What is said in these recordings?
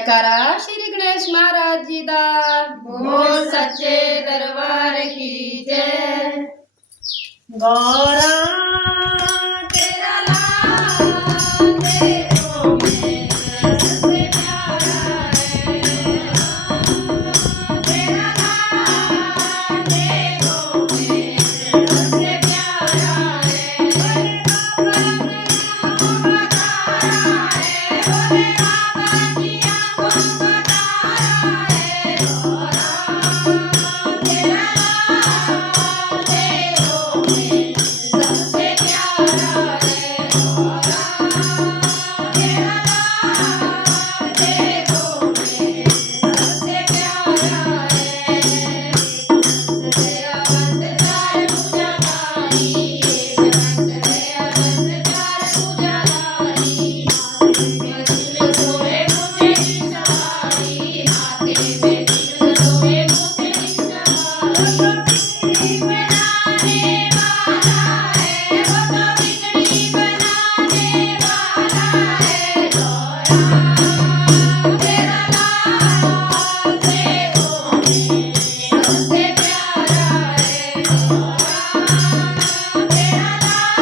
जयकारा श्री गणेश महाराज जी दा। बोल सच्चे दरबार की जय। गौरा तेरा लाल देखो मेरा सबसे प्यारा है। तेरा लाल देखो मेरा सबसे प्यारा है। भोले बाबा की आंखों का तारा है। गौरा तेरा लाल देखो मेरा सबसे प्यारा है। गौरा तेरा लाल देखो मेरा सबसे प्यारा है। तेरा बंद चार पूजा कारी, बंद तेरा बंद चार पूजा कारी। हाथे में सोए मुझे की सवारी, हाथे में सोए मुझे की सवारी। बिगड़ी बनाने वाला है, वो तो बिगड़ी बनाने वाला है। गौरा तेरा लाल देखो मेरा सबसे प्यारा है। गौरा तेरा लाल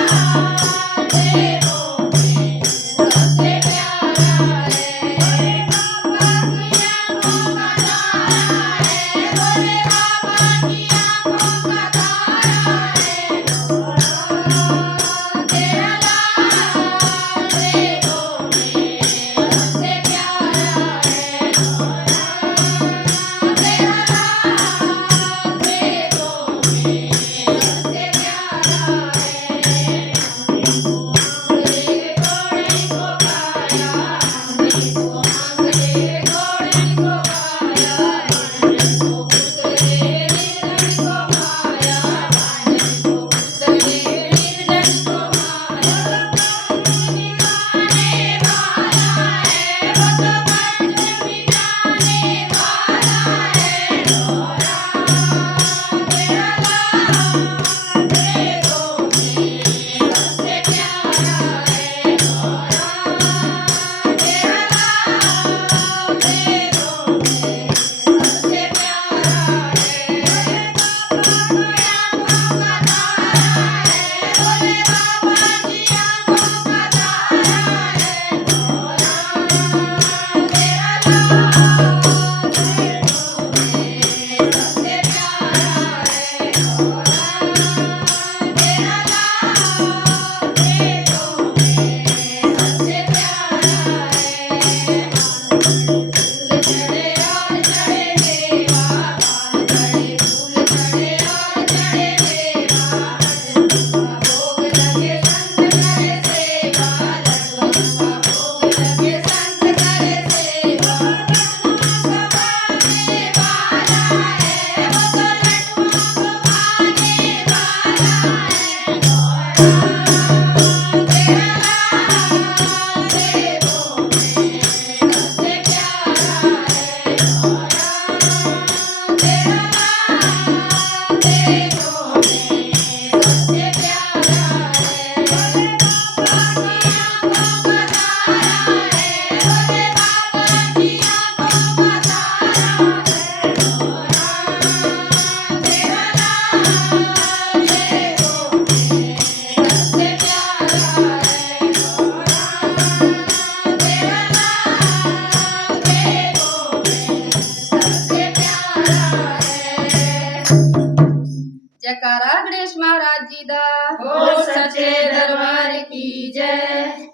देखो मेरा सबसे प्यारा है। भोले बाबा की आंखों का तारा है। भोले बाबा की आंखों का तारा है। गौरा तेरा लाल देखो मेरा सबसे प्यारा है। गौरा तेरा लाल देखो मेरा सबसे प्यारा है। आंगले घोड़े को पाया, देखो आंगले घोड़े को पाया। बांधन को पुतले निर्धन को माया, बांधन को पुतले निर्धन को माया। पंच मिटाने वाला है, वो तो पंच मिटाने वाला है। गौरा तेरा लाल देखो मेरा सबसे प्यारा है। गौरा तेरा लाल देखो मेरा सबसे प्यारा है। भोले बाबा की आंखों का तारा है। भोले बाबा की आंखों का तारा है। गौरा तेरा लाल देखो मेरा सबसे प्यारा है। गौरा तेरा लाल देखो मेरा सबसे प्यारा है। फूल चढ़े और चढ़े मेवा, पान चढ़े फूल चढ़े और चढ़े मेवा। लड्डुओं का भोग लगे संत करे सेवा, लड्डुओं का भोग लगे संत करे सेवा। लड्डुओं को खाने वाला है, वो तो लड्डुओं को खाने वाला है। गौरा तेरा लाल देखो मेरा सबसे प्यारा है। गौरा तेरा लाल देखो मेरा सबसे प्यारा है। भोले बाबा की आंखों का तारा है। भोले बाबा की आंखों का तारा है। गौरा तेरा लाल देखो मेरा सबसे प्यारा है। गौरा तेरा लाल देखो मेरा सबसे प्यारा है। जयकारा गणेश महाराज जी दा। बोल सच्चे दरबार की जय।